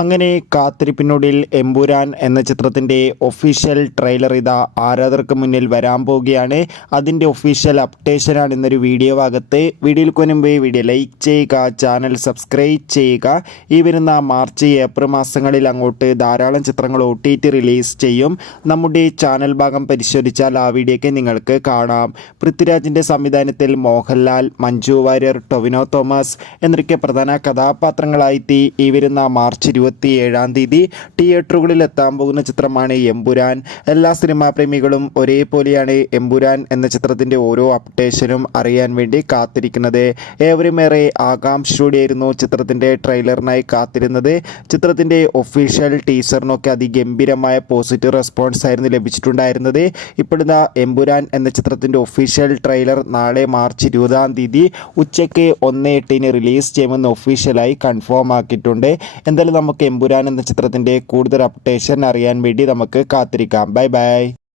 അങ്ങനെ കാത്തിരിപ്പിനൊടുവിൽ എമ്പുരാൻ എന്ന ചിത്രത്തിൻ്റെ ഒഫീഷ്യൽ ട്രെയിലർ ഇതാ ആരാധകർക്ക് മുന്നിൽ വരാൻ പോവുകയാണ്. അതിൻ്റെ ഒഫീഷ്യൽ അപ്ഡേഷനാണ് ഇന്നൊരു വീഡിയോ ഭാഗത്ത്. വീഡിയോയിൽ മുൻപ് വീഡിയോ ലൈക്ക് ചെയ്യുക, ചാനൽ സബ്സ്ക്രൈബ് ചെയ്യുക. ഈ വരുന്ന മാർച്ച് ഏപ്രിൽ മാസങ്ങളിൽ അങ്ങോട്ട് ധാരാളം ചിത്രങ്ങൾ OTT റിലീസ് ചെയ്യും. നമ്മുടെ ചാനൽ ഭാഗം പരിശോധിച്ചാൽ ആ വീഡിയോയ്ക്ക് നിങ്ങൾക്ക് കാണാം. പൃഥ്വിരാജിൻ്റെ സംവിധാനത്തിൽ മോഹൻലാൽ, മഞ്ജു വാര്യർ, ടൊവിനോ തോമസ് എന്നൊക്കെ പ്രധാന കഥാപാത്രങ്ങളായി ഈ വരുന്ന മാർച്ച് 27-ാം തീയതി തിയേറ്ററുകളിൽ എത്താൻ പോകുന്ന ചിത്രമാണ് എമ്പുരാൻ. എല്ലാ സിനിമാ പ്രേമികളും ഒരേപോലെയാണ് എമ്പുരാൻ എന്ന ചിത്രത്തിൻ്റെ ഓരോ അപ്ഡേഷനും അറിയാൻ വേണ്ടി കാത്തിരിക്കുന്നത്. ഏവരുമേറെ ആകാംക്ഷയോടെയായിരുന്നു ചിത്രത്തിൻ്റെ ട്രെയിലറിനായി കാത്തിരുന്നത്. ചിത്രത്തിൻ്റെ ഒഫീഷ്യൽ ടീസറിനൊക്കെ അതിഗംഭീരമായ പോസിറ്റീവ് റെസ്പോൺസ് ആയിരുന്നു ലഭിച്ചിട്ടുണ്ടായിരുന്നത്. ഇപ്പോഴത്തെ എമ്പുരാൻ എന്ന ചിത്രത്തിൻ്റെ ഒഫീഷ്യൽ ട്രെയിലർ നാളെ മാർച്ച് 20-ാം തീയതി ഉച്ചയ്ക്ക് 1:08 റിലീസ് ചെയ്യുമെന്ന് ഒഫീഷ്യലായി കൺഫേം ആക്കിയിട്ടുണ്ട്. എന്തായാലും നമുക്ക് എമ്പുരാൻ എന്ന ചിത്രത്തിൻ്റെ കൂടുതൽ അപ്ഡേഷൻ അറിയാൻ വേണ്ടി നമുക്ക് കാത്തിരിക്കാം. Bye bye.